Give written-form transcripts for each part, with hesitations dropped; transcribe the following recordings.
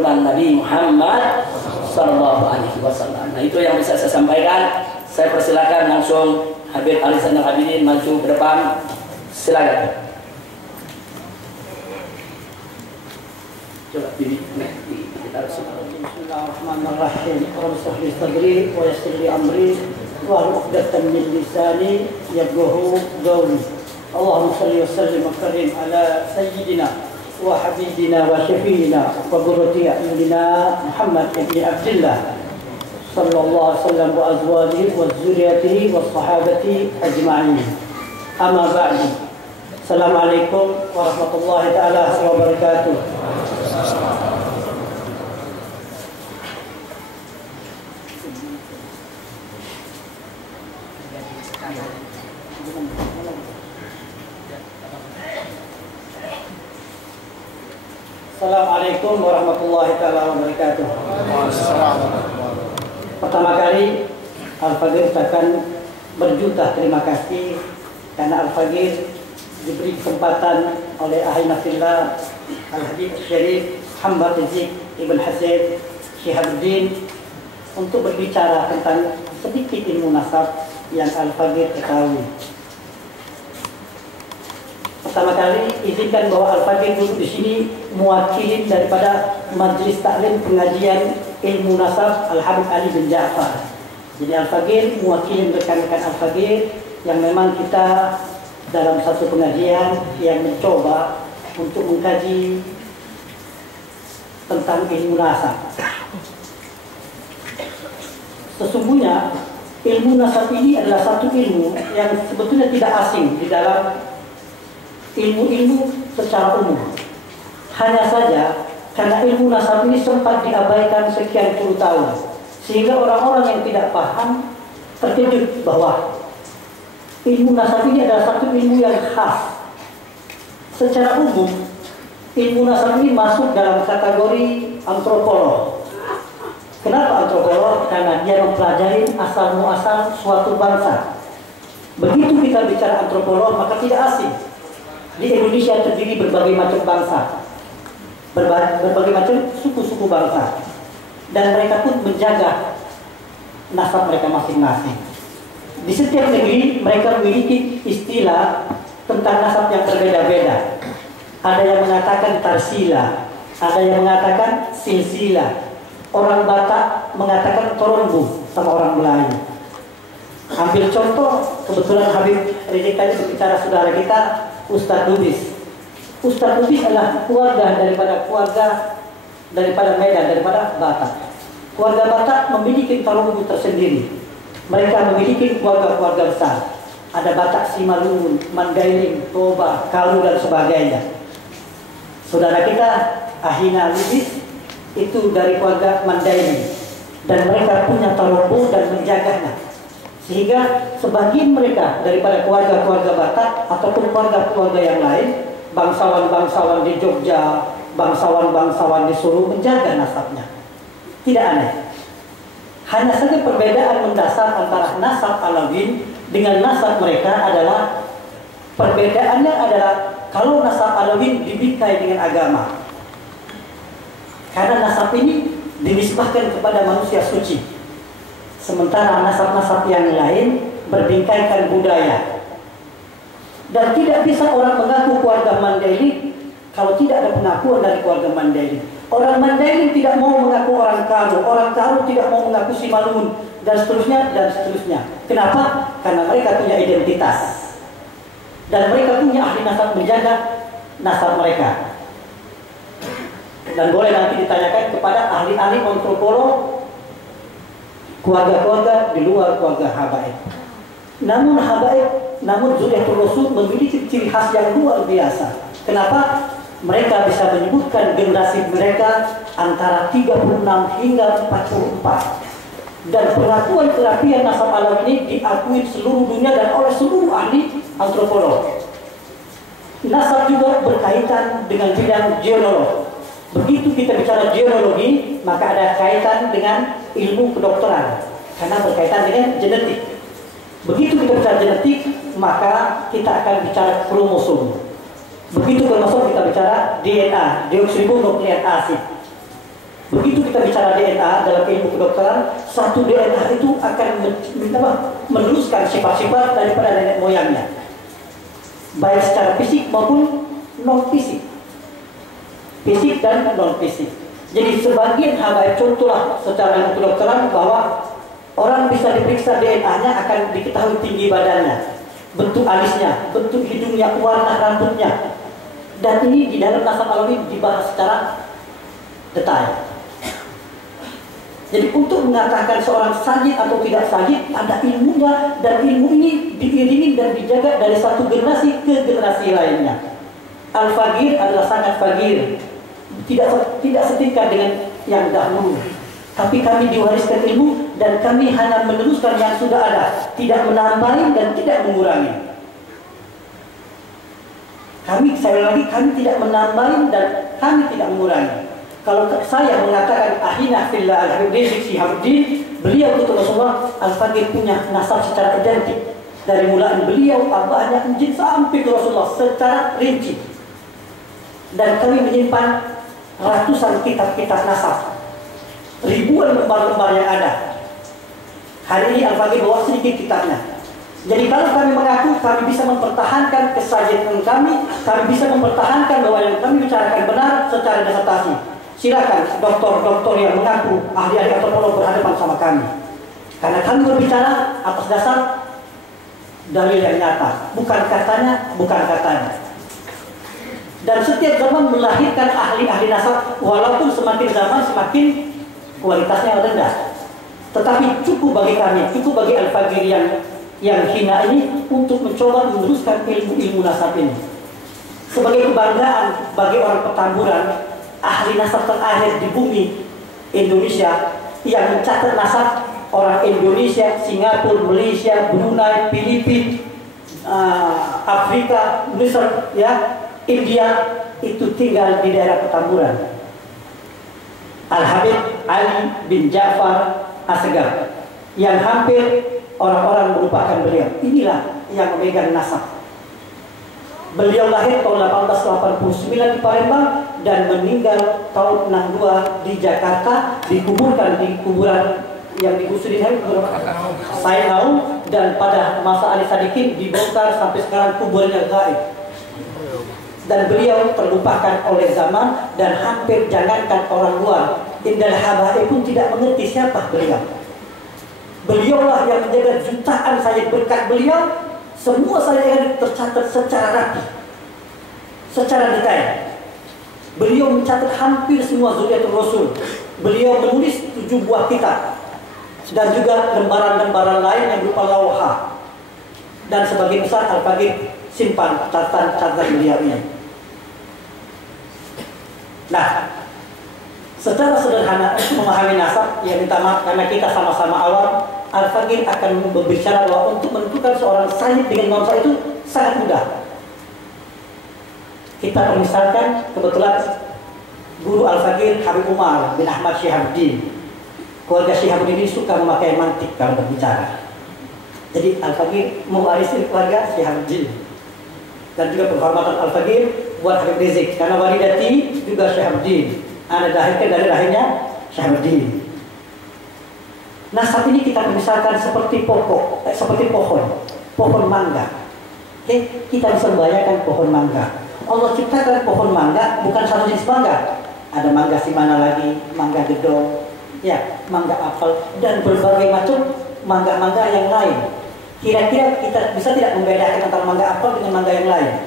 keturunan Nabi Muhammad Sallallahu Alaihi Wasallam. Nah, itu yang bisa saya sampaikan. Saya persilakan langsung Habib Ali Zainal Abidin maju ke depan. Silakan. Coba pilih. Bismillahirrahmanirrahim. Rabbi shrah li sadri wa yassir li amri wahlul 'uqdatam min lisani yafqahu qawli. Allahumma shalli wa sallim wa karim ala sayyidina wa habibina wa syafiina wa qurrati a'yunina Muhammad ibn Abdullah sallallahu alaihi wasallam wa azwajihi wa dzurriyyatihi wa sahabati ajma'in. Amma ba'du. Assalamualaikum warahmatullahi taala wabarakatuh. Assalamualaikum warahmatullahi taala wabarakatuh. Pertama kali Al-Fagir akan berjuta terima kasih karena Al-Fagir diberi kesempatan oleh ahli nafillah Al-Habib Syarif Hamba Rizik Ibn Hasan Syihabuddin untuk berbicara tentang sedikit ilmu nasab yang Al-Fagir ketahui. Pertama kali izinkan bahwa Al-Fagir duduk di sini mewakili daripada Majelis Taklim Pengajian Ilmu Nasab Al-Habib Ali bin Ja'far. Jadi Al-Fagir mewakili rekan-rekan Al-Fagir yang memang kita dalam satu pengajian yang mencoba untuk mengkaji tentang ilmu nasab. Sesungguhnya ilmu nasab ini adalah satu ilmu yang sebetulnya tidak asing di dalam ilmu-ilmu secara umum. Hanya saja karena ilmu nasab ini sempat diabaikan sekian puluh tahun, sehingga orang-orang yang tidak paham terkejut bahwa ilmu nasab ini adalah satu ilmu yang khas. Secara umum, ilmu nasab ini masuk dalam kategori antropolog. Kenapa antropolog? Karena dia mempelajari asal-muasal suatu bangsa. Begitu kita bicara antropolog, maka tidak asing. Di Indonesia terdiri berbagai macam bangsa, berbagai macam suku-suku bangsa, dan mereka pun menjaga nasab mereka masing-masing. Di setiap negeri mereka memiliki istilah tentang nasab yang berbeda-beda. Ada yang mengatakan tarsila, ada yang mengatakan silsila. Orang Batak mengatakan torombu sama orang Melayu. Ambil contoh, kebetulan Habib Rizik tadi berbicara saudara kita Ustadz Lubis. Ustadz Lubis adalah keluarga daripada Medan, daripada Batak. Keluarga Batak memiliki torombu tersendiri. Mereka memiliki keluarga-keluarga besar. Ada Batak Simalungun, Mandailing, Toba, Kalu, dan sebagainya. Saudara kita, Ahina Lubis, itu dari keluarga Mandailing. Dan mereka punya torombo dan menjaganya. Sehingga sebagian mereka daripada keluarga-keluarga Batak ataupun keluarga-keluarga yang lain, bangsawan-bangsawan di Jogja, bangsawan-bangsawan di Solo menjaga nasabnya. Tidak aneh. Hanya saja perbedaan mendasar antara nasab Alawin dengan nasab mereka adalah perbedaannya adalah kalau nasab Alawin dibingkai dengan agama. Karena nasab ini dinisbahkan kepada manusia suci. Sementara nasab-nasab yang lain berbingkaikan budaya. Dan tidak bisa orang mengaku keluarga Mandailing kalau tidak ada pengakuan dari keluarga Mandailing. Orang Mandailing tidak mau mengaku orang Karu tidak mau mengaku Simalungun, dan seterusnya dan seterusnya. Kenapa? Karena mereka punya identitas dan mereka punya ahli nasab menjaga nasab mereka. Dan boleh nanti ditanyakan kepada ahli-ahli antropolog keluarga-keluarga di luar keluarga habaib. Namun Zuriatul Rasul memiliki ciri khas yang luar biasa. Kenapa? Mereka bisa menyebutkan generasi mereka antara 36 hingga 44. Dan pengakuan kerapian nasab alam ini diakui seluruh dunia dan oleh seluruh ahli antropolog. Nasab juga berkaitan dengan bidang geolog. Begitu kita bicara geologi, maka ada kaitan dengan ilmu kedokteran karena berkaitan dengan genetik. Begitu kita bicara genetik, maka kita akan bicara kromosom. Begitu kromosom kita bicara DNA, deoksiribonukleat asid. Begitu kita bicara DNA dalam ilmu kedokteran, satu DNA itu akan meneruskan sifat-sifat daripada nenek moyangnya, baik secara fisik maupun non fisik, fisik dan non fisik. Jadi sebagian hal contohlah secara ilmu kedokteran bahwa orang bisa diperiksa DNA-nya akan diketahui tinggi badannya, bentuk alisnya, bentuk hidungnya, warna rambutnya, dan ini di dalam nasab alami dibahas secara detail. Jadi untuk mengatakan seorang sajid atau tidak sajid ada ilmunya, dan ilmu ini diiringi dan dijaga dari satu generasi ke generasi lainnya. Al-Faqih adalah sangat faqih, tidak setingkat dengan yang dahulu. Tapi kami diwariskan ilmu dan kami hanya meneruskan yang sudah ada, tidak menambahi dan tidak mengurangi. Kami tidak menambahi dan kami tidak mengurangi. Kalau saya mengatakan ahina fillah al-Habib Rizik Syihabuddin, beliau itu Rasulullah, Al-Faqih punya nasab secara identik. Dari mulaan beliau, abahnya jin sampai ke Rasulullah secara rinci. Dan kami menyimpan ratusan kitab-kitab nasab, ribuan lembar-lembar yang ada. Hari ini Al-Faqih bawa sedikit kitabnya. Jadi kalau kami mengaku kami bisa mempertahankan kesajidan kami bisa mempertahankan bahwa yang kami bicarakan benar secara disertasi. Silakan doktor-doktor yang mengaku ahli-ahli antropolog berhadapan sama kami. Karena kami berbicara atas dasar dalil yang nyata, bukan katanya. Dan setiap zaman melahirkan ahli-ahli nasab, walaupun semakin zaman semakin kualitasnya rendah. Tetapi cukup bagi kami, cukup bagi Al-Faqih yang hina ini untuk mencoba meneruskan ilmu-ilmu nasab ini. Sebagai kebanggaan bagi orang Petamburan, ahli nasab terakhir di bumi Indonesia yang mencatat nasab orang Indonesia, Singapura, Malaysia, Brunei, Filipina, Afrika, Mesir, ya, India, itu tinggal di daerah Petamburan. Al-Habib Ali bin Ja'far Asghar, yang hampir orang-orang melupakan beliau. Inilah yang memegang nasab. Beliau lahir tahun 1889 di Palembang dan meninggal tahun 62 di Jakarta, dikuburkan di kuburan yang digusuri Said Naum, dan pada masa Ali Sadikin dibongkar sampai sekarang kuburnya gaib. Dan beliau terlupakan oleh zaman dan hampir jangankan orang luar, Indal Habaib pun tidak mengerti siapa beliau. Beliaulah yang menjaga jutaan saja berkat beliau. Semua saya tercatat secara rapi, secara detail. Beliau mencatat hampir semua Zuriatul Rasul. Beliau menulis 7 buah kitab dan juga lembaran-lembaran lain yang berupa lauha. Dan sebagian besar Al-Faqih simpan catatan beliau ini. Nah, secara sederhana untuk memahami nasab, ya minta maaf karena kita sama-sama awam, Al-Faqih akan berbicara bahwa untuk menentukan seorang sayyid dengan non itu sangat mudah. Kita misalkan kebetulan guru Al-Faqih Habib Umar bin Ahmad Syihabuddin. Keluarga Syihabuddin ini suka memakai mantik kalau berbicara. Jadi Al-Faqih mewarisi keluarga Syihabuddin. Dan juga penghormatan Al-Faqih buat Habib Rizik karena walidati juga Syihabuddin. Anda dilahirkan dari rahimnya Syihabuddin. Nasab ini kita misalkan seperti pohon mangga. Kita bisa membayangkan pohon mangga. Allah ciptakan pohon mangga bukan satu jenis mangga. Ada mangga si mana lagi, mangga gedong, ya, mangga apel, dan berbagai macam mangga-mangga yang lain. Kira-kira kita bisa tidak membedakan antara mangga apel dengan mangga yang lain?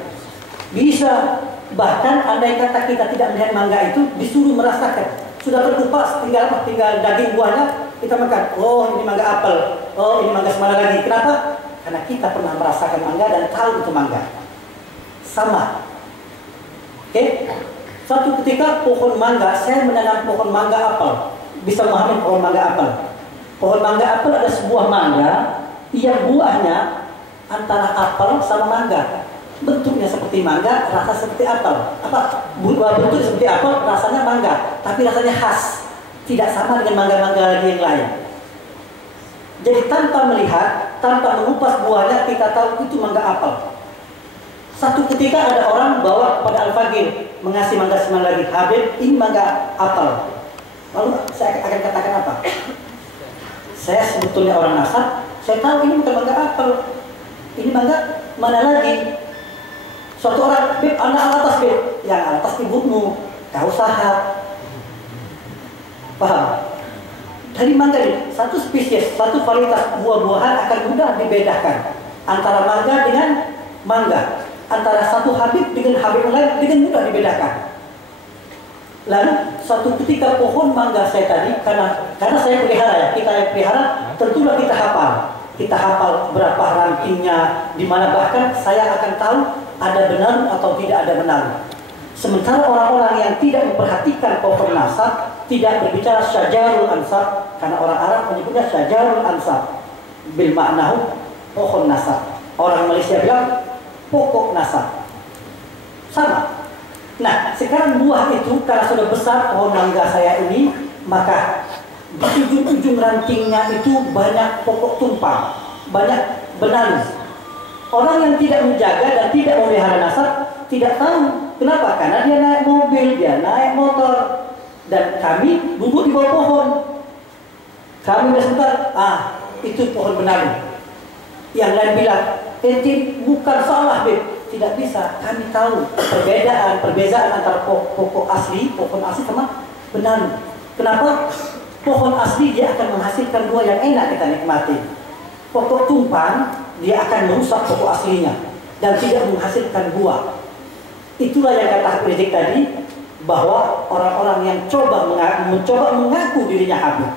Bisa. Bahkan andai kata kita tidak melihat mangga itu, disuruh merasakan. Sudah terkupas, tinggal daging buahnya, kita makan. Oh, ini mangga apel. Oh, ini mangga semana lagi. Kenapa? Karena kita pernah merasakan mangga dan tahu itu mangga. Sama. Oke? Suatu ketika pohon mangga, saya menanam pohon mangga apel. Bisa memahami pohon mangga apel. Pohon mangga apel ada sebuah mangga yang buahnya antara apel sama mangga. Bentuknya seperti mangga, rasa seperti apel. Bentuk seperti apel, rasanya mangga, tapi rasanya khas. Tidak sama dengan mangga-mangga lagi yang lain. Jadi tanpa melihat, tanpa mengupas buahnya, kita tahu itu mangga apel. Satu ketika ada orang bawa kepada Al-Faqih, mengasih mangga semana lagi, Habib, ini mangga apel. Lalu saya akan katakan apa? Saya sebetulnya orang nasab, saya tahu ini bukan mangga apel. Ini mangga mana lagi? Suatu orang, Beb, anak atas Beb, yang atas ibumu, kau sahab. Paham? Dari mangga ini, satu spesies, satu varietas buah-buahan akan mudah dibedakan antara mangga dengan mangga, antara satu habib dengan habib lain dengan mudah dibedakan. Lalu suatu ketika pohon mangga saya tadi, karena saya pelihara ya, kita pelihara, tentulah kita hafal berapa rantingnya, di mana bahkan saya akan tahu ada benar atau tidak ada benar. Sementara orang-orang yang tidak memperhatikan pohon nasab, tidak berbicara syajarul ansab, karena orang Arab menyebutnya syajarul ansab, bil maknahu pohon nasab. Orang Malaysia bilang pokok nasab. Sama. Nah, sekarang buah itu karena sudah besar pohon mangga saya ini, maka di ujung-ujung rantingnya itu banyak pokok tumpang, banyak benalu. Orang yang tidak menjaga dan tidak memelihara nasab tidak tahu. Kenapa? Karena dia naik mobil, dia naik motor, dan kami duduk di bawah pohon. Kami bersebentar, itu pohon benalu. Yang lain bilang, ente bukan salah, Beb. Tidak bisa. Kami tahu perbedaan antara pokok asli, pohon asli sama benalu. Kenapa? Pohon asli dia akan menghasilkan buah yang enak kita nikmati. Pokok tumpang dia akan merusak pokok aslinya dan tidak menghasilkan buah. Itulah yang kata Habib Rizik tadi, bahwa orang-orang yang mencoba mengaku dirinya habib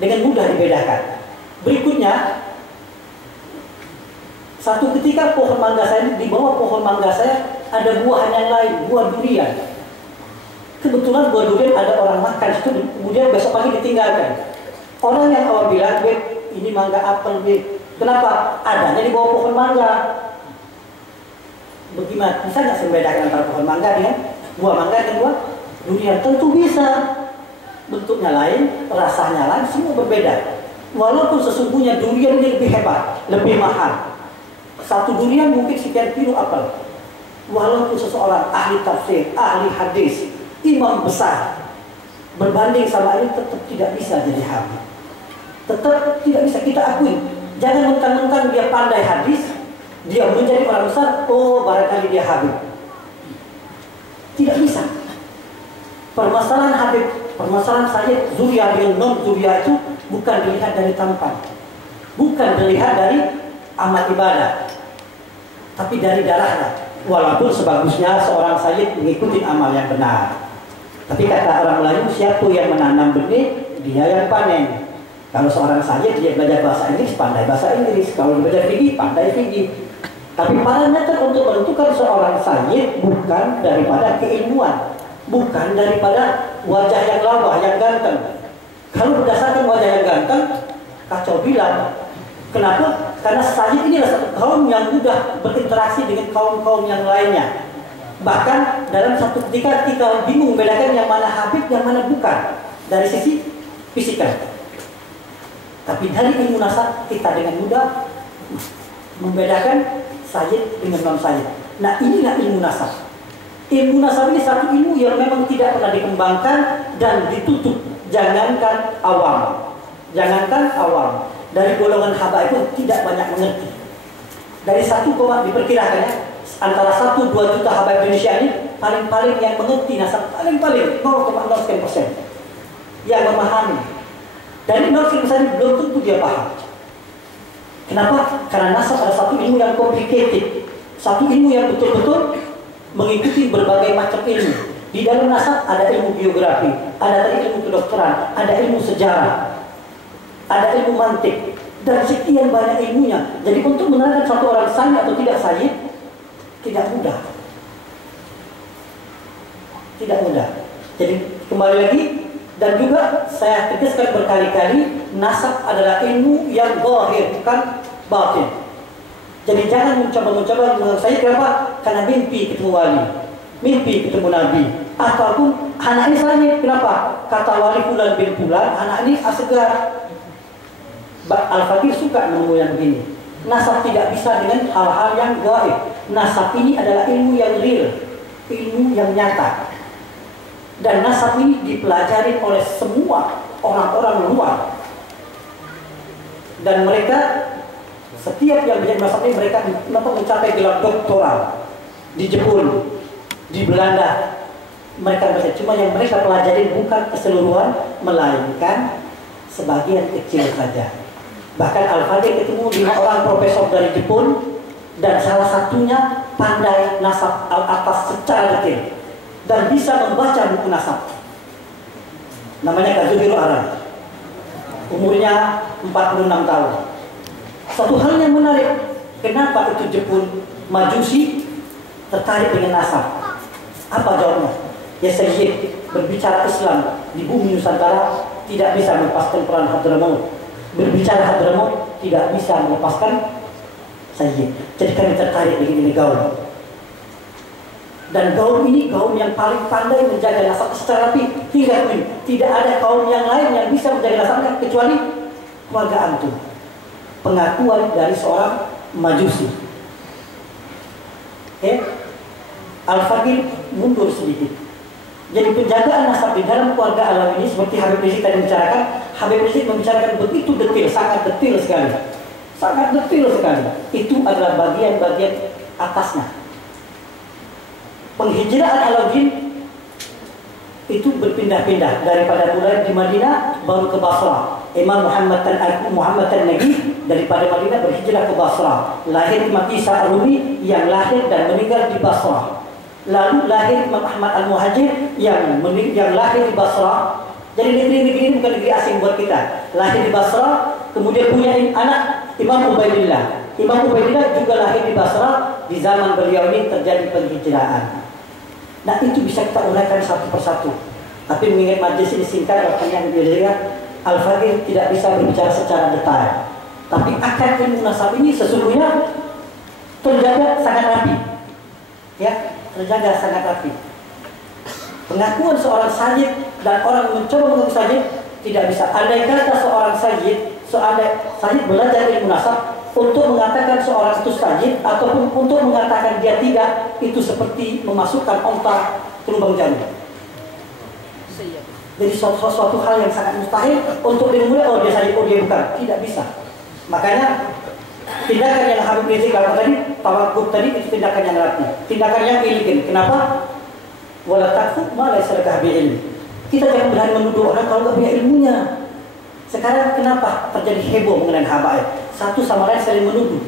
dengan mudah dibedakan. Berikutnya, satu ketika pohon mangga saya, di bawah pohon mangga saya ada buahan yang lain, buah durian. Kebetulan buah durian ada orang makan itu, kemudian besok pagi ditinggalkan. Orang yang awal bilang, Beb, ini mangga apel, Beb. Kenapa? Adanya di bawah pohon mangga. Bagaimana? Bisa nggak saya membedakan antara pohon mangga dengan buah mangga dan buah durian? Tentu bisa. Bentuknya lain, rasanya lain, semua berbeda. Walaupun sesungguhnya durian ini lebih hebat, lebih mahal. Satu durian mungkin sekian kilo apel. Walaupun seseorang ahli tafsir, ahli hadis, imam besar, berbanding sama ini tetap tidak bisa jadi habib. Tetap tidak bisa kita akui. Jangan mentang-mentang dia pandai hadis, dia menjadi orang besar, oh barangkali dia habib. Tidak bisa. Permasalahan habib, permasalahan saya Zuriya dengan non Zuriya itu bukan dilihat dari tampan, bukan dilihat dari amal ibadah, tapi dari darahnya. Walaupun sebagusnya seorang sayyid mengikuti amal yang benar, tapi kata orang Melayu, siapa yang menanam benih, dia yang panen. Kalau seorang sayyid dia belajar bahasa Inggris, pandai bahasa Inggris. Kalau belajar fikih, pandai fikih. Tapi parameter untuk menentukan seorang sayyid bukan daripada keilmuan, bukan daripada wajah yang lawah, yang ganteng. Kalau berdasarkan wajah yang ganteng, kacau bilang. Kenapa? Karena sayyid ini adalah satu kaum yang mudah berinteraksi dengan kaum-kaum yang lainnya. Bahkan dalam satu ketika bingung membedakan yang mana habib, yang mana bukan dari sisi fisikal. Tapi dari ilmu nasab kita dengan mudah membedakan sayyid dengan non sayyid. Nah, inilah ilmu nasab. Ilmu nasab ini satu ilmu yang memang tidak pernah dikembangkan dan ditutup. Jangankan awam, dari golongan haba itu tidak banyak mengerti. Dari diperkirakan ya, antara 1-2 juta haba Indonesia ini paling-paling yang mengerti nasab paling-paling 0,0% yang memahami. Dari 0% belum tentu dia paham. Kenapa? Karena nasab adalah satu ilmu yang complicated, satu ilmu yang betul-betul mengikuti berbagai macam ilmu. Di dalam nasab ada ilmu biografi, ada ilmu kedokteran, ada ilmu sejarah, ada ilmu mantik, dan sekian banyak ilmunya. Jadi untuk menerangkan satu orang sayyid atau tidak sayyid tidak mudah. Tidak mudah. Jadi kembali lagi, dan juga saya tegaskan berkali-kali, nasab adalah ilmu yang zahir, bukan batin. Jadi jangan mencoba menurut saya kenapa? Karena mimpi ketemu wali, mimpi ketemu nabi, ataupun anak ini sayyid. Kenapa? Kata wali fulan bin fulan, anak ini asgar. Al-Fakir suka menemui yang begini. Nasab tidak bisa dengan hal-hal yang gaib. Nasab ini adalah ilmu yang real, ilmu yang nyata. Dan nasab ini dipelajari oleh semua orang-orang luar. Dan mereka, setiap yang menjadi nasab ini, mereka mencapai gelar doktoral di Jepun, di Belanda. Mereka cuma yang mereka pelajari bukan keseluruhan, melainkan sebagian kecil saja. Bahkan Al-Fadil ketemu 5 orang profesor dari Jepun, dan salah satunya pandai nasab al-atas secara detail dan bisa membaca buku nasab. Namanya Kazuhiro Araki. Umurnya 46 tahun. Satu hal yang menarik, kenapa itu Jepun Majusi tertarik dengan nasab? Apa jawabnya? Ya Sayyid, berbicara Islam di bumi Nusantara tidak bisa melepaskan peran Hadramaut. Berbicara Hadramaut tidak bisa melepaskan Sayyid. Jadi kami tertarik dengan ini gaul. Dan gaul ini gaul yang paling pandai menjaga nasab secara rapi. Hingga ini tidak ada kaum yang lain yang bisa menjaga nasabnya kecuali keluarga antum. Pengakuan dari seorang Majusi. Al-Fadil mundur sedikit. Jadi penjagaan nasab di dalam keluarga alam ini seperti Habib Rizik tadi membicarakan, Habib Rizik membicarakan begitu detail, sangat detail sekali. Sangat detail sekali. Itu adalah bagian-bagian atasnya. Penghijraan Alauddin itu berpindah-pindah daripada mulai di Madinah baru ke Basra. Imam Muhammad An-Naghi daripada Madinah berhijrah ke Basra. Lahir Imam Isa Ar-Rumi yang lahir dan meninggal di Basra. Lalu lahir Imam Ahmad Al-Muhajir yang lahir di Basra. Jadi negeri-negeri ini bukan negeri asing buat kita. Lahir di Basra, kemudian punya anak Imam Ubaidillah. Imam Ubaidillah juga lahir di Basra. Di zaman beliau ini terjadi penghijraan. Nah itu bisa kita uraikan satu persatu. Tapi mengingat majelis ini singkat, waktunya yang Al-Fadil tidak bisa berbicara secara detail. Tapi akar ilmu nasab ini sesungguhnya terjaga sangat rapi. Ya, terjaga sangat rapi. Pengakuan seorang sayyid dan orang mencoba mengaku sayyid tidak bisa. Andai kata seorang sayyid belajar ilmu nasab untuk mengatakan seorang itu sayyid ataupun untuk mengatakan dia tidak, itu seperti memasukkan onta ke lubang jarum. Jadi suatu hal yang sangat mustahil untuk dimulai, oh dia sayyid, oh dia bukan. Tidak bisa. Makanya tindakan yang Habib Rizik kalau tadi, tawakuf tadi itu tindakan yang rapi, tindakan yang ilikin. Kenapa? Wala takfu ma laysa laka bi'ilm. Kita jangan berani menuduh orang kalau nggak punya ilmunya. Sekarang kenapa terjadi heboh mengenai habaib? Satu sama lain saling menuduh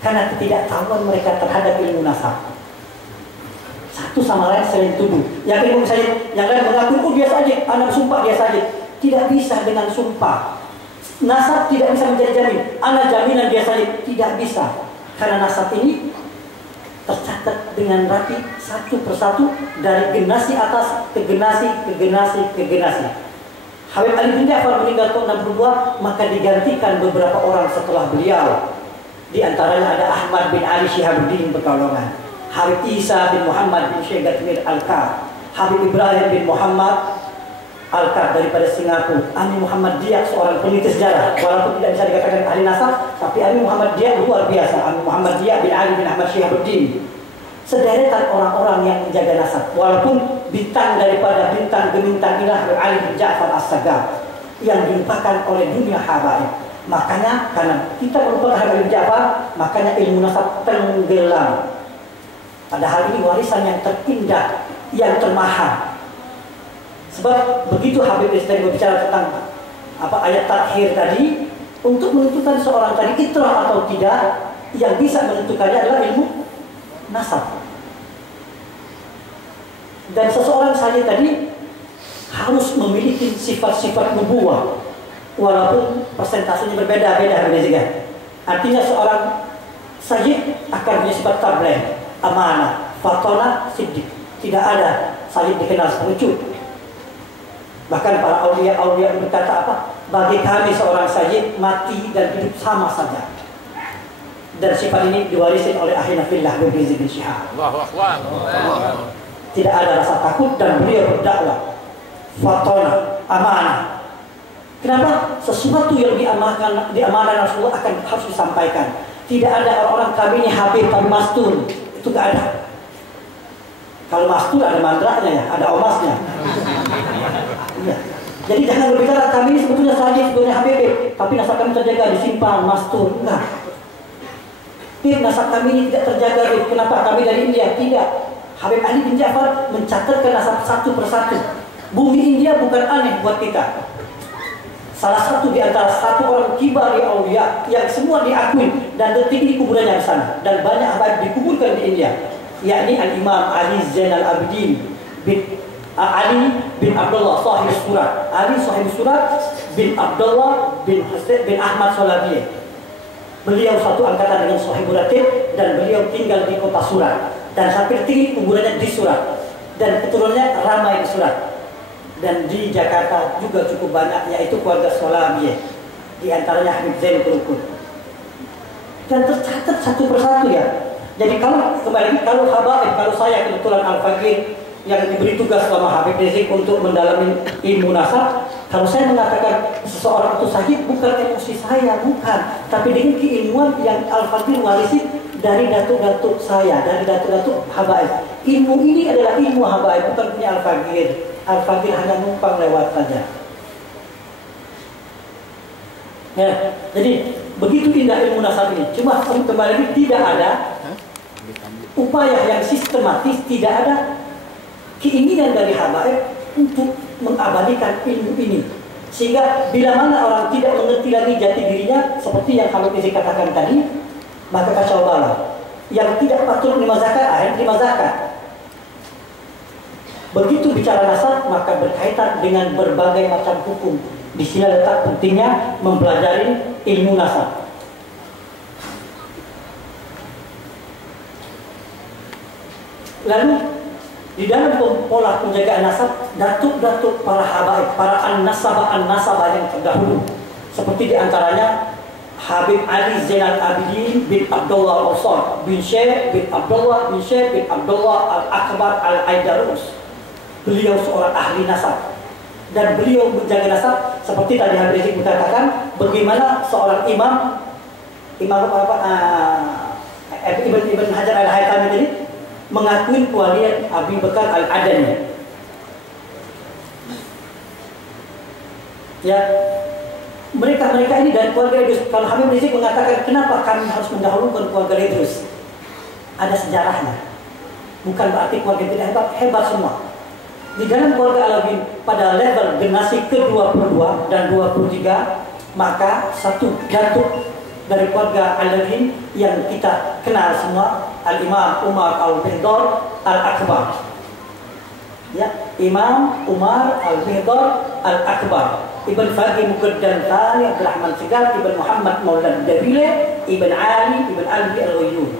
karena ketidaktahuan mereka terhadap ilmu nasab. Satu sama lain saling tuduh. Yang ilmu saja, yang lain mengaku oh dia saja, anak sumpah dia saja. Tidak bisa dengan sumpah. Nasab tidak bisa menjadi jamin. Anak jaminan dia saja, tidak bisa. Karena nasab ini tercatat dengan rapi satu persatu dari generasi atas ke generasi. Habib Ali bin Ja'far meninggal tahun 62, maka digantikan beberapa orang setelah beliau. Di antaranya ada Ahmad bin Ali Syihabuddin Pekalongan, Habib Isa bin Muhammad bin Syekh Gatmir Al-Kar, Habib Ibrahim bin Muhammad Al-Kar daripada Singapura, Ami Muhammad Dia seorang peneliti sejarah, walaupun tidak bisa dikatakan ahli nasab, tapi Ami Muhammad Dia luar biasa. Ami Muhammad Dia bin Ali bin Ahmad Syihabuddin, sederetan orang-orang yang menjaga nasab, walaupun bintang daripada bintang gemintang ilah Ali bin Ja'far As-Sagaf yang dilupakan oleh dunia habaib. Makanya karena kita melupakan Ali bin Ja'far, makanya ilmu nasab tenggelam. Padahal ini warisan yang terindah, yang termahal. Sebab begitu Habib Rizik berbicara tentang ayat takhir tadi, untuk menentukan seorang tadi fitrah atau tidak, yang bisa menentukannya adalah ilmu nasab. Dan seseorang saja tadi harus memiliki sifat-sifat nubuwah, walaupun persentasenya berbeda-beda. Artinya seorang sayyid akan punya sifat tabligh, amanah, fatona, siddiq. Tidak ada sayyid dikenal pengecut. Bahkan para aulia berkata apa? Bagi kami seorang sayyid mati dan hidup sama saja. Dan sifat ini diwarisi oleh akhina fillah Habib Rizik bin Syihab. Tidak ada rasa takut dan beliau berdakwah fatona, amanah. Kenapa? Sesuatu yang diamanahkan Rasulullah harus disampaikan. Tidak ada orang-orang kami ini Habib kami Mastur, itu tidak ada. Kalau mastur ada mandraknya ya, ada omasnya. Iya. Jadi jangan berbicara kami ini sebetulnya HBB, tapi nasab kami terjaga, disimpan, mastur, enggak. Nasab kami ini tidak terjaga. Kenapa? Kami dari India. Tidak. Habib Ali bin Ja'far mencatatkan nasab satu persatu. Bumi India bukan aneh buat kita. Salah satu di antara satu orang kibar aulia yang semua diakui dan detik ini kuburannya di sana, dan banyak Habib dikuburkan di India, yakni Al-Imam Ali Zainal Abidin bin Ali bin Abdullah sahib surat, Ali sahib surat bin Abdullah bin Husain bin Ahmad Solabiye. Beliau satu angkatan dengan Sahibul Ratib, dan beliau tinggal di kota Surat, dan sampai tinggi kuburannya di Surat, dan keturunannya ramai di Surat. Dan di Jakarta juga cukup banyak, yaitu keluarga Solabiye, di antaranya Habib Zain Kurukut. Dan tercatat satu persatu ya. Jadi kalau kembali kalau Habaib, kalau saya kebetulan Al-Faqih yang diberi tugas sama Habib Rizik untuk mendalami ilmu nasab, kalau saya mengatakan seseorang itu sakit, bukan emosi saya, bukan, tapi dengan keilmuan yang Al-Faqih warisi dari datuk-datuk saya, dari datuk-datuk Habaib. Ilmu ini adalah ilmu Habaib, bukan punya Al-Faqih. Al-Faqih hanya numpang lewat saja. Ya, jadi begitu indah ilmu nasab ini. Cuma kembali lagi tidak ada upaya yang sistematis, tidak ada keinginan dari Habaib untuk mengabadikan ilmu ini. Sehingga bila mana orang tidak mengerti lagi jati dirinya, seperti yang Habib Rizik katakan tadi, maka kacau balau. Yang tidak patut menerima zakat, akhirnya terima zakat. Begitu bicara nasab, maka berkaitan dengan berbagai macam hukum. Di sini letak pentingnya mempelajari ilmu nasab. Lalu di dalam pola penjagaan nasab, datuk-datuk para habaib, para an-nasabah yang terdahulu, seperti diantaranya Habib Ali Zainal Abidin bin Abdullah Al-Awsat bin Syekh bin Abdullah bin Syekh bin Abdullah Al-Akbar Al-Aidarus. Beliau seorang ahli nasab, dan beliau menjaga nasab seperti tadi Habib Rizik mengatakan bagaimana seorang imam Ibn Hajar Al-Haytami tadi mengakui kewalian Abi Bakar Al-Adani. Ya, mereka ini dari keluarga Idrus. Kalau Habib Rizik mengatakan kenapa kami harus mendahulukan keluarga Idrus, ada sejarahnya. Bukan berarti keluarga tidak hebat semua. Di dalam keluarga Alawin pada level generasi ke-22 dan 23, maka satu datuk dari keluarga Alawin yang kita kenal semua, Al-Imam Umar Al-Bihdar Al-Akbar. Ya, Imam Umar Al-Bihdar Al-Akbar, Ibn Faqih Muqaddam Thani Abdul Rahman Segar, Ibn Muhammad Maulad Dabile, Ibn Ali, Ibn Ali Al-Ghayyun.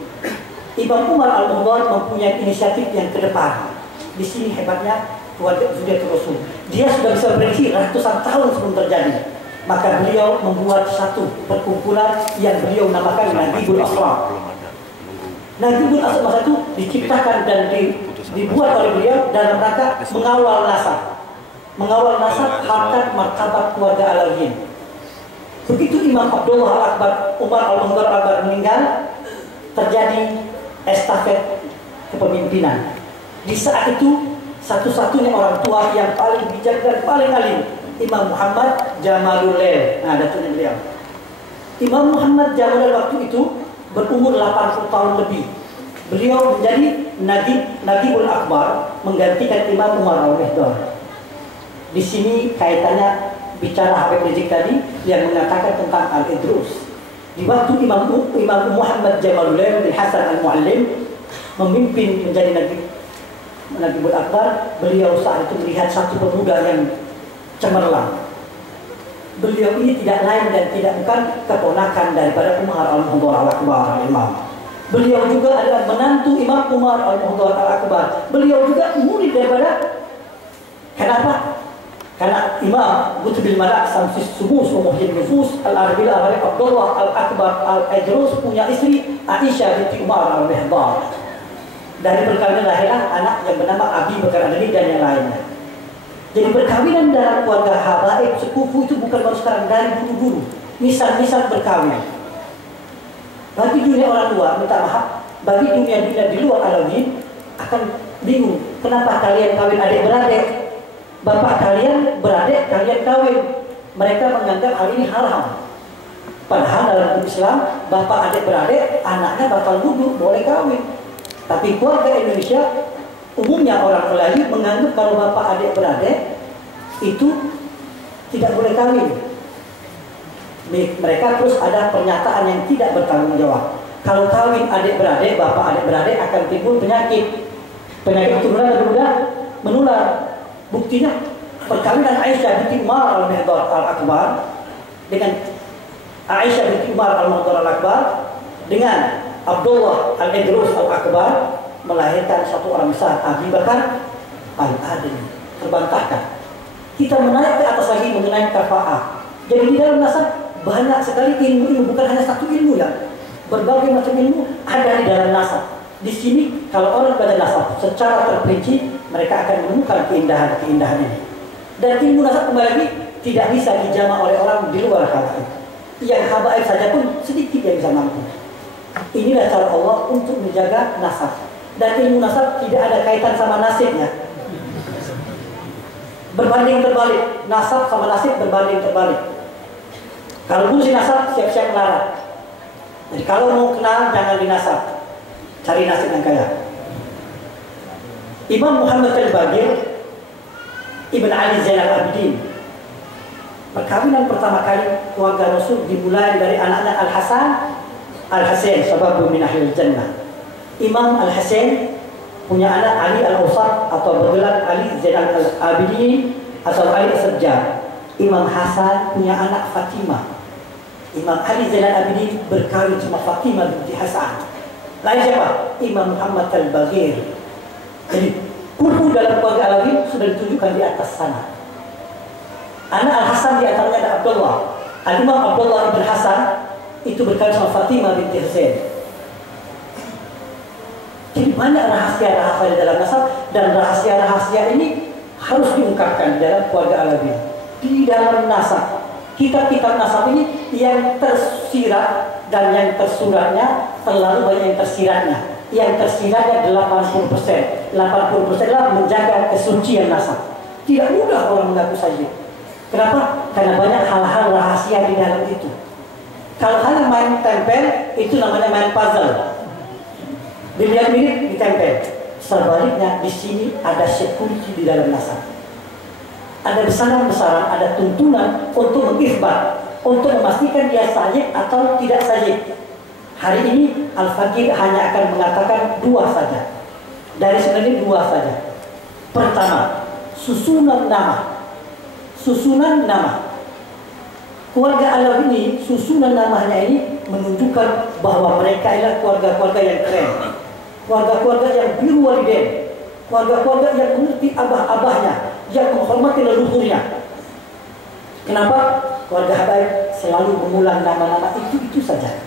Imam Umar Al-Bihdar mempunyai inisiatif yang ke depan. Di sini hebatnya keluarga Zudiatul Rasul. Dia sudah bisa prediksi ratusan tahun sebelum terjadi. Maka beliau membuat satu perkumpulan yang beliau namakan Najibul Asrar. Najibul Asrar itu diciptakan dan dibuat oleh beliau dalam rangka mengawal nasab. Mengawal nasab harkat martabat keluarga Alawiyyin. Begitu Imam Abdullah Al-Akbar, Umar Al-Muhtar Al-Akbar meninggal, terjadi estafet kepemimpinan. Di saat itu satu-satunya orang tua yang paling bijak dan paling alim, Imam Muhammad Jamalul Lail. Nah, datuknya beliau. Imam Muhammad Jamalul waktu itu berumur 80 tahun lebih. Beliau menjadi Nagibul Akbar, menggantikan Imam Umar Al-Bihdar. Di sini kaitannya bicara Habib Rizik tadi yang mengatakan tentang Al-Idrus. Di waktu Imam Muhammad Jamalul Lail bin Hasan Al-Muallim memimpin menjadi Nagibul Akbar, beliau saat itu melihat satu pemuda yang cemerlang. Beliau ini tidak lain dan tidak bukan keponakan daripada Umar Al-Muhtar Al-Akbar Al-Imam. Beliau juga adalah menantu Imam Umar Al-Muhtar Al-Akbar. Beliau juga murid daripada. Kenapa? Karena Imam Qutbil Malak Samsis Sumus Muhyiddin Nufus Al-Arabil Abdullah Al-Akbar Al-Idrus punya istri Aisyah binti Umar Al-Bihdar. Dari perkawinan lahirlah anak yang bernama Abi Bakar Adani dan yang lainnya. Jadi perkawinan dalam keluarga habaib sekufu itu bukan baru sekarang, dari dulu-dulu. Misal-misal berkawin. Bagi dunia orang luar, minta maaf, bagi dunia di luar Alawiyyin, akan bingung. Kenapa kalian kawin adik-beradik? Bapak kalian beradik, kalian kawin. Mereka menganggap hal ini haram. Padahal dalam Islam, bapak adik-beradik, anaknya bakal duduk, boleh kawin. Tapi keluarga Indonesia, umumnya orang Melayu menganggap kalau bapak adik-beradik itu tidak boleh kawin. Mereka terus ada pernyataan yang tidak bertanggung jawab. Kalau kawin adik-beradik, bapak adik-beradik akan timbul penyakit. Penyakit keturunan menular. Buktinya perkawinan Aisyah binti Umar al-Mihdar al-Akbar dengan Aisyah binti Umar al-Mihdar al-Akbar dengan Abdullah al-Idrus al-Akbar melahirkan satu orang besar, Abi Bakar al-Adil. Terbantahkan. Kita menaik ke atas lagi mengenai kafa'ah. Jadi di dalam nasab banyak sekali ilmu-ilmu, bukan hanya satu ilmu ya. Berbagai macam ilmu ada di dalam nasab. Di sini kalau orang belajar nasab secara terperinci, mereka akan menemukan keindahan-keindahan ini. Dan ilmu nasab kembali lagi tidak bisa dijamah oleh orang di luar habaib. Yang habaib saja pun sedikit yang bisa mampu. Inilah cara Allah untuk menjaga nasab. Dan ilmu nasab tidak ada kaitan sama nasibnya. Berbanding terbalik, nasab sama nasib berbanding terbalik. Kalau si nasab siap-siap melarang. Jadi kalau mau kenal jangan dinasab, cari nasib yang kaya. Imam Muhammad al-Baqir Ibn Ali Zainal Abidin, perkawinan pertama kali keluarga Rasul dimulai dari anaknya Al-Hasan Al-Hasan sababu min ahlil jannah. Imam Al-Hasan punya anak Ali Al-Awsat atau bergelar Ali Zainal Abidin atau Ali As-Sajjad. Imam Hasan punya anak Fatimah. Imam Ali Zainal Abidin berkawin sama Fatimah binti Hasan. Lain siapa? Imam Muhammad al-Baqir. Jadi kubu dalam keluarga Alawi sudah ditunjukkan di atas sana. Anak Al-Hasan di antaranya ada Abdullah. Al-Imam Abdullah bin Hasan itu berkawin sama Fatimah binti Husain. Jadi banyak rahasia-rahasia di dalam nasab, dan rahasia-rahasia ini harus diungkapkan di dalam keluarga Alawi. Di dalam nasab, kitab-kitab nasab ini yang tersirat dan yang tersuratnya terlalu banyak yang tersiratnya. Yang tersiratnya 80%. 80% lah menjaga kesucian nasab. Tidak mudah orang mengaku saja. Kenapa? Karena banyak hal-hal rahasia di dalam itu. Kalau hanya main tempel, itu namanya main puzzle. Dilihat mirip ditempel. Sebaliknya di sini ada security di dalam nasab. Ada besaran-besaran, ada tuntunan untuk mengisbat, untuk memastikan dia sahih atau tidak sahih. Hari ini Al-Faqih hanya akan mengatakan dua saja. Dari sebenarnya dua saja. Pertama, susunan nama. Susunan nama. Keluarga Alawi ini, susunan namanya ini menunjukkan bahwa mereka adalah keluarga-keluarga yang keren. Keluarga-keluarga yang biru walidain. Keluarga-keluarga yang mengerti abah-abahnya, yang menghormati leluhurnya. Kenapa? Keluarga habaib selalu mengulang nama-nama itu saja.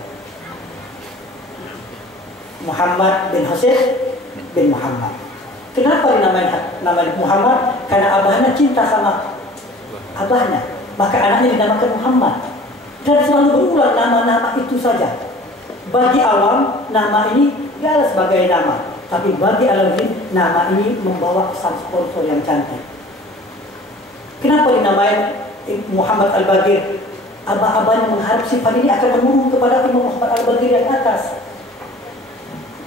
Muhammad bin Husain bin Muhammad. Kenapa dinamain Muhammad? Karena abahnya cinta sama abahnya, maka anaknya dinamakan Muhammad. Dan selalu berulang nama-nama itu saja. Bagi awam, nama ini tidak sebagai nama, tapi bagi Alawi, nama ini membawa kesan sponsor yang cantik. Kenapa dinamain Muhammad al-Baqir? Abah-abahnya mengharap sifat ini akan menurun kepada Imam Muhammad al-Baqir yang atas.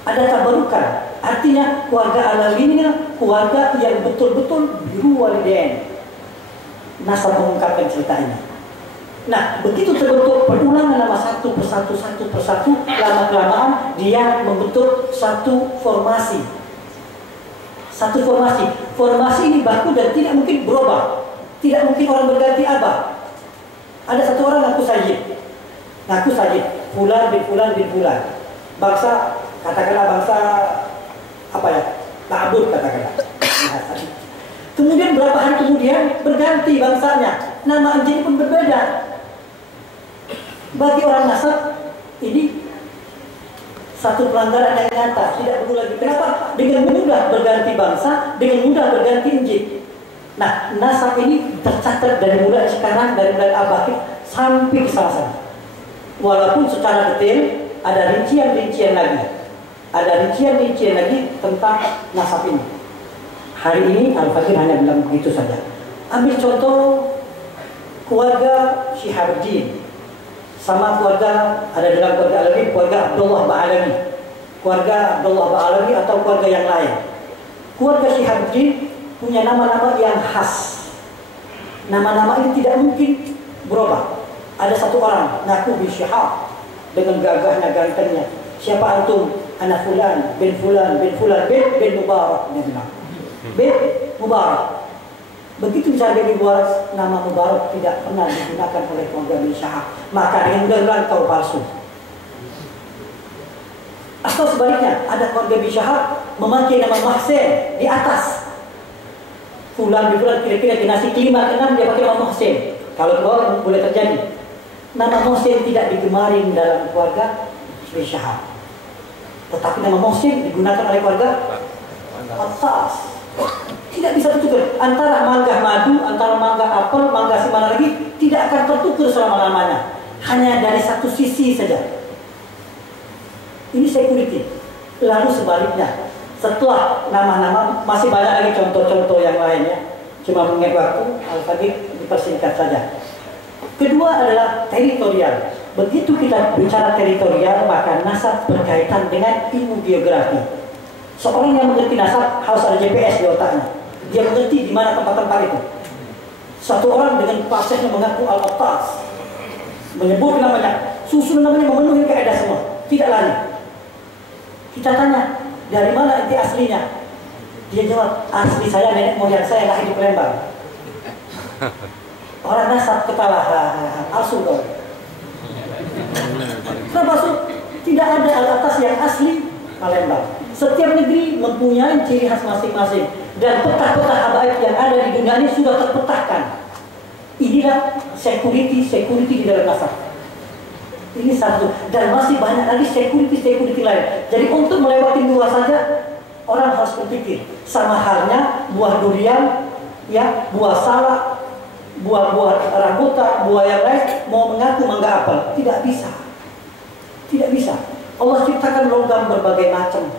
Ada tabarukan. Artinya keluarga Alawi ini keluarga yang betul-betul biru walidain. Nasab mengungkapkan cerita ini. Nah, begitu terbentuk perulangan nama satu persatu, lama-kelamaan dia membentuk satu formasi. Satu formasi. Formasi ini baku dan tidak mungkin berubah. Tidak mungkin orang berganti abah. Ada satu orang ngaku saja. Fulan bin Fulan. Bangsa, katakanlah bangsa apa ya? Ta'bud katakanlah. Kemudian berapa hari kemudian berganti bangsanya. Nama anjing pun berbeda. Bagi orang nasab ini satu pelanggaran yang nyata, tidak perlu lagi. Kenapa? Dengan mudah berganti bangsa, dengan mudah berganti injil. Nah, nasab ini tercatat dari mulai sekarang, dari mulai abah sampai ke sana. Walaupun secara detail ada rincian-rincian lagi. Ada rincian-rincian lagi tentang nasab ini. Hari ini Al-Fakir hanya bilang begitu saja. Ambil contoh keluarga Syihabuddin sama keluarga, ada dalam keluarga Alawi, keluarga Abdullah Ba'alawi, keluarga Abdullah Ba'alawi atau keluarga yang lain. Keluarga Syihabuddin punya nama-nama yang khas. Nama-nama ini tidak mungkin berubah. Ada satu orang ngaku bin Syihab dengan gagahnya, gantengnya. Siapa antum? Anak fulan, bin fulan, bin fulan, bin Mubarak. Dia bilang, bin Mubarak. Begitu cara bin Mubarak, nama Mubarak tidak pernah digunakan oleh keluarga bin Syihab. Maka dengan mudah-mudahan kau palsu. Atau sebaliknya, ada keluarga bin Syihab memakai nama Mahsin di atas. Fulan bin fulan, kira-kira generasi kelima, keenam dia pakai nama Mahsin. Kalau ke bawah boleh terjadi. Nama Mahsin tidak digemari dalam keluarga bin Syihab. Tetapi nama Mohsin digunakan oleh keluarga atas. Tidak bisa tertukar. Antara mangga madu, antara mangga apel, mangga si mana lagi, tidak akan tertukar selama-lamanya. Hanya dari satu sisi saja. Ini security. Lalu sebaliknya, setelah nama-nama, masih banyak lagi contoh-contoh yang lainnya. Cuma mengingat waktu, Al-Fakir dipersingkat saja. Kedua adalah teritorial. Begitu kita bicara teritorial, maka nasab berkaitan dengan ilmu geografi. Seorang yang mengerti nasab harus ada GPS di otaknya. Dia mengerti di mana tempat-tempat itu. Satu orang dengan fasihnya mengaku Al-Attas, menyebut namanya, susun namanya memenuhi kaidah semua, tidak lari. Kita tanya, dari mana itu aslinya? Dia jawab, asli saya nenek moyang saya lahir di Palembang. Orang nasab ketawa, palsu kau. Termasuk tidak ada Al-Attas yang asli Palembang. Setiap negeri mempunyai ciri khas masing-masing, dan peta-peta habaib yang ada di dunia ini sudah terpetahkan. Inilah security di dalam nasab. Ini satu, dan masih banyak lagi security lain. Jadi untuk melewati dua saja orang harus berpikir. Sama halnya buah durian, ya, buah salak, buah-buah rambutan, buah yang lain mau mengaku mangga apel, tidak bisa. Tidak bisa. Allah ciptakan logam berbagai macam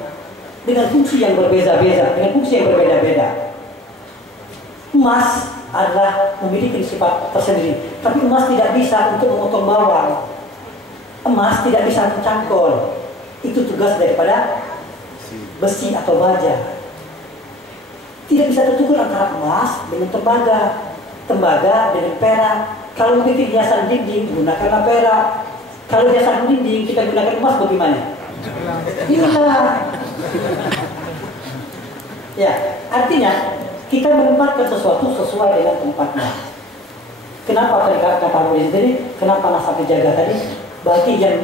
dengan fungsi yang berbeda-beda, dengan fungsi yang berbeda-beda. Emas adalah memiliki sifat tersendiri, tapi emas tidak bisa untuk memotong bawang. Emas tidak bisa mencangkol. Itu tugas daripada besi atau baja. Tidak bisa tertukar antara emas dengan tembaga dengan perak. Kalau bikin hiasan dinding, gunakanlah perak. Kalau hiasan dinding kita gunakan emas, bagaimana? Inilah. Ya, artinya kita menempatkan sesuatu sesuai dengan tempatnya. Kenapa tadi kata Pak tadi? Kenapa nasab dijaga tadi? Bagi yang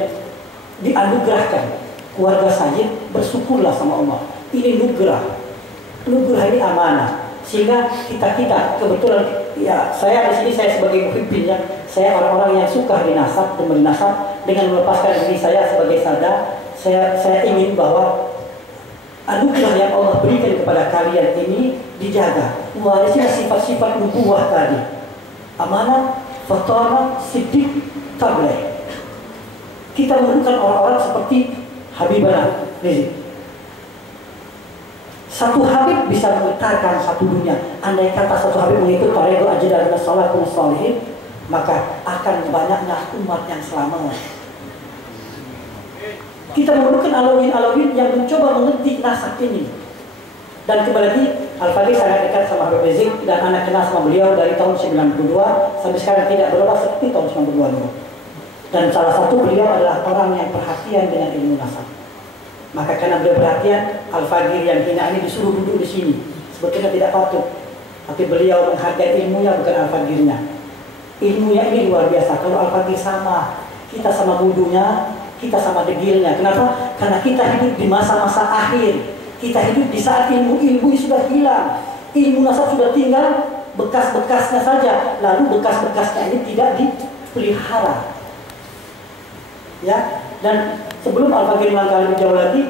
dianugerahkan keluarga Sayyid, bersyukurlah sama Allah. Ini nugerah. Nugerah ini amanah. Sehingga kita kebetulan, ya, saya di sini saya sebagai pemimpinnya, saya orang-orang yang suka dinasab dan bernasab, dengan melepaskan diri saya sebagai sada, saya ingin bahwa anugerah yang Allah berikan kepada kalian ini dijaga. Warisnya sifat-sifat nubuwah tadi. Amanah, fatara, siddiq, tabligh. Kita memerlukan orang-orang seperti Habibana Rizik. Satu Habib bisa menggetarkan satu dunia. Andai kata satu Habib mengikut Tariqah Ajdaad dan Salafus Shalihin, maka akan banyaknya umat yang selamat. Kita memerlukan alawin yang mencoba mengerti nasab ini. Dan kembali lagi, Al-Fakir sangat dekat sama Habib Rizik, dan anak kenal sama beliau dari tahun 92 sampai sekarang tidak berubah seperti tahun 92 dulu. Dan salah satu beliau adalah orang yang perhatian dengan ilmu nasab. Maka karena beliau perhatian, Al-Fakir yang hina ini disuruh duduk di sini. Sebetulnya tidak patut. Tapi beliau menghargai ilmunya, bukan Al-Fakirnya. Ilmunya ini luar biasa. Kalau Al-Fakir sama, kita sama budunya, kita sama degilnya. Kenapa? Karena kita hidup di masa-masa akhir. Kita hidup di saat ilmu sudah hilang. Ilmu nasab sudah tinggal, bekas-bekasnya saja. Lalu bekas-bekasnya ini tidak dipelihara. Ya, dan sebelum Al-Fakir melangkah lebih jauh lagi,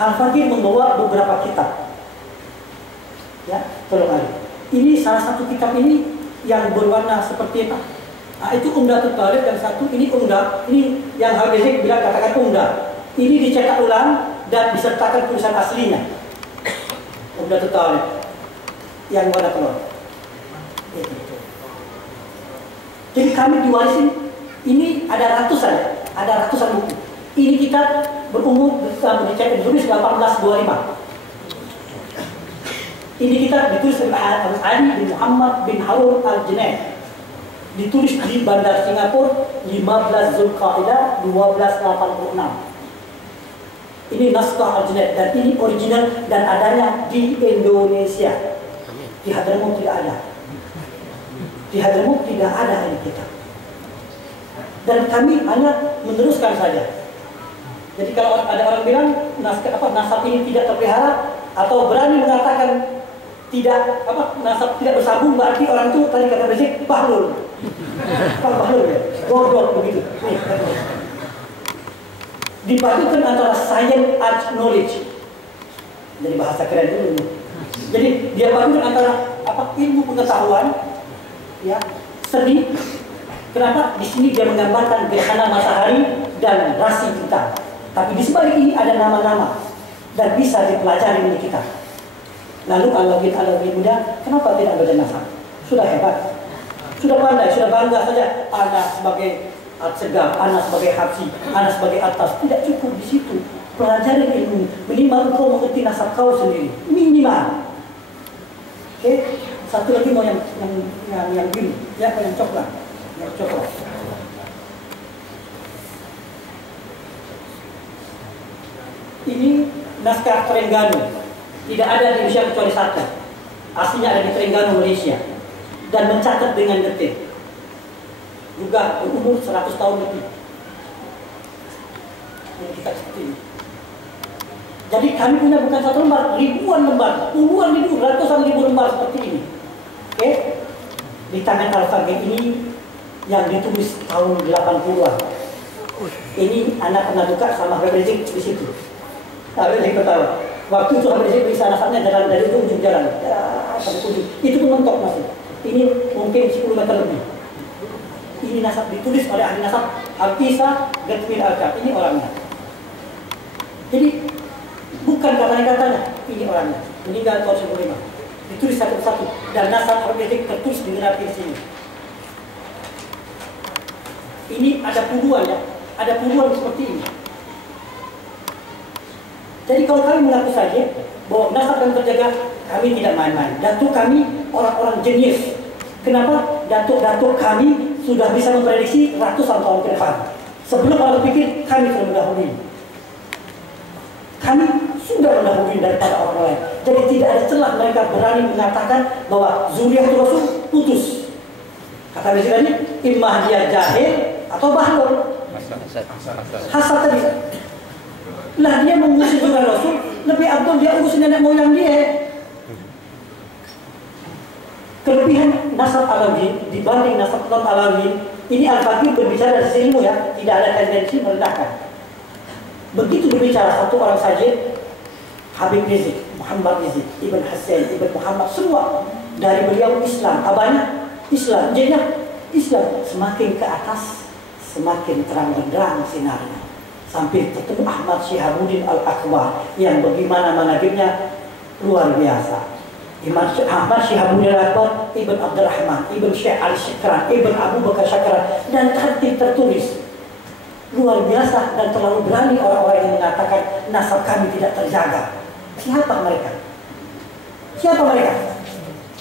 Al-Fakir membawa beberapa kitab. Ya, tolong Ali. Ini salah satu kitab ini yang berwarna seperti apa? Nah, itu Umdatul Talib, yang satu ini Umdah. Ini yang Habib Rizik bilang katakan Umdah. Ini dicetak ulang dan disertakan tulisan aslinya. Udah total yang warna telur. Jadi kami diwarisin, ini ada ratusan buku. Ini kitab berumur ditulis 1825. Ini kitab ditulis oleh Ali bin Muhammad bin Harun al-Junaid. Ditulis di Bandar Singapura 15 Zulqa'dah 1286. Ini naskah al-Junaid dan ini original dan adanya di Indonesia. Di Hadramaut tidak ada. Di Hadramaut tidak ada ini kitab. Dan kami hanya meneruskan saja. Jadi kalau ada orang bilang nasab ini tidak terpelihara atau berani mengatakan tidak nasab tidak bersambung, berarti orang itu tadi kata basic bahlul. Bahlul ya, goblok begitu. Nih, dipadukan antara science art knowledge. Jadi bahasa keren dulu. Jadi dia padukan antara ilmu pengetahuan, ya, seni. Kenapa? Di sini dia menggambarkan gerhana matahari dan rasi bintang. Tapi di sebalik ini ada nama-nama dan bisa dipelajari oleh kita. Lalu alawin muda, kenapa tidak bernasab? Sudah hebat, sudah pandai, sudah bangga saja. Anak sebagai At-Segaf, anak sebagai Habsi, anak sebagai atas. Tidak cukup di situ. Pelajari ilmu, minimal kau mengerti nasab kau sendiri, minimal. Oke, satu lagi mau yang biru, ya, yang coklat. Ini naskah Terengganu, tidak ada di Indonesia kecuali satu. Aslinya ada di Terengganu, Malaysia, dan mencatat dengan detil. Juga berumur 100 tahun lebih. Ini kita seperti ini. Jadi kami punya bukan satu lembar, ribuan lembar, puluhan ribu, ratusan ribu lembar seperti ini. Oke, di tangan Al-Faqih ini yang ditulis tahun 80-an. Ini anak pernah buka sama Habib Rizik di situ. Habib Rizik ketawa. Waktu itu Habib Rizik bisa nasabnya jalan dari ujung jalan, ya, sampai ujung. Itu pun mentok masih. Ini mungkin 10 meter lebih. Ini nasab ditulis oleh ahli nasab Al-Isa Gatmir Al-Kab. Ini orangnya. Jadi bukan katanya, ini orangnya. Meninggal tahun 95. Ditulis satu-satu dan nasab Habib Rizik tertulis di rapi di sini. Ini ada puluhan ya, ada puluhan seperti ini. Jadi kalau kami mengaku saja bahwa nasab akan terjaga, kami tidak main-main. Datuk kami orang-orang jenius. Kenapa? Datuk kami sudah bisa memprediksi ratusan tahun ke depan. Sebelum orang pikir, kami sudah mendahului. Kami sudah mendahului daripada orang lain. Jadi tidak ada celah mereka berani mengatakan bahwa zuriyah Rasul putus. Kata Mesir tadi, imah dia jahil atau bahlul. Hasad tadi. Lah dia mengusir juga Rasul, lebih abdul dia usir nenek moyang dia. Kelebihan nasab Alawi dibanding nasab non Alawi, ini Al-Faqih berbicara dari sisi ilmu ya, tidak ada tendensi merendahkan. Begitu berbicara satu orang saja, Habib Rizik, Muhammad Rizik, Ibn Hassan, Ibn Muhammad, semua dari beliau Islam, abahnya Islam, jadinya Islam semakin ke atas, semakin terang benderang sinarnya. Sampai ketemu Ahmad Syihabuddin Al-Akbar yang bagaimana menagibnya luar biasa. Ahmad Syihabuddin Al-Akbar, Ibn Abdurrahman, Ibn Syekh Al-Syikran, Ibn Abu Bakar Syakran, dan tertib tertulis. Luar biasa dan terlalu berani orang-orang yang mengatakan nasab kami tidak terjaga. Siapa mereka? Siapa mereka?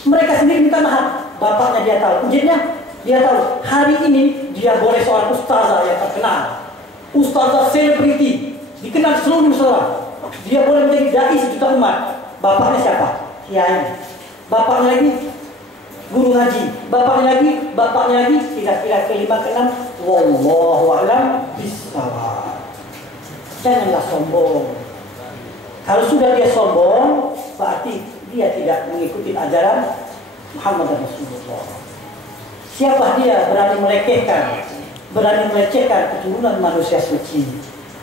Mereka sendiri minta maaf. Bapaknya dia tahu, ujiannya dia tahu. Hari ini dia boleh seorang ustazah yang terkenal, ustazah selebriti, dikenal seluruh Nusantara. Dia boleh menjadi dai sejuta umat. Bapaknya siapa? Kiai. Bapaknya lagi guru ngaji. Bapaknya lagi kira-kira kelima keenam. Wallahu a'lam bishawab. Janganlah sombong. Kalau sudah dia sombong, berarti dia tidak mengikuti ajaran Muhammad Rasulullah. Siapa dia berani melecehkan keturunan manusia suci?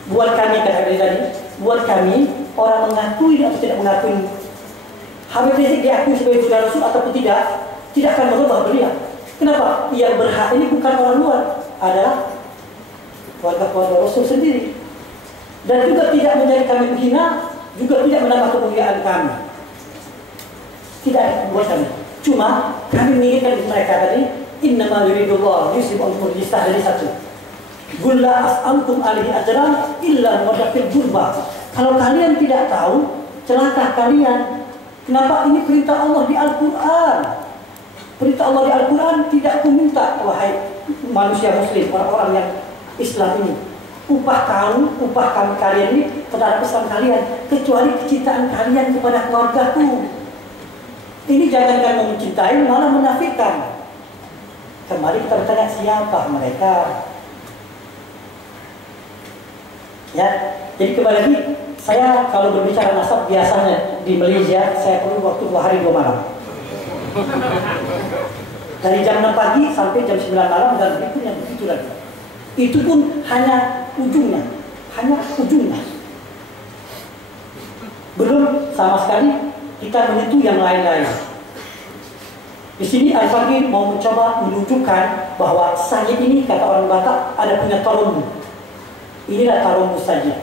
Buat kami, kata tadi, buat kami orang mengakui atau tidak mengakui Habib Rizik diakui sebagai saudara Rasul ataupun tidak akan merubah beliau. Kenapa? Yang berhak ini bukan orang luar, adalah keluarga Rasul sendiri. Dan juga tidak menjadi kami menghina, juga tidak menambah kemuliaan kami. Tidak ada perbuatan. Cuma kami menginginkan mereka tadi, innama yuridullah yusibul rijsa dari satu. Qul la as'alukum alaihi ajran illa mawaddatil qurba. Kalau kalian tidak tahu, celaka kalian. Kenapa ini perintah Allah di Al-Qur'an? Perintah Allah di Al-Quran tidak aku minta, wahai manusia muslim, orang-orang yang Islam ini, upah kalian ini terhadap Islam kalian, kecuali kecintaan kalian kepada keluargaku. Ini jangan kamu mencintai, malah menafikan. Kembali kita bertanya, siapa mereka? Ya, jadi kembali lagi, saya kalau berbicara nasab biasanya di Malaysia, saya perlu waktu 2 hari 2 malam. Dari jam 6 pagi sampai jam 9 malam dan berikutnya begitu lagi. Itu pun hanya ujungnya. Belum sama sekali kita menyentuh yang lain-lain. Di sini Al-Faqih mau mencoba menunjukkan bahwa saya ini, kata orang Batak, ada punya tarumbu. Inilah tarumbu saja.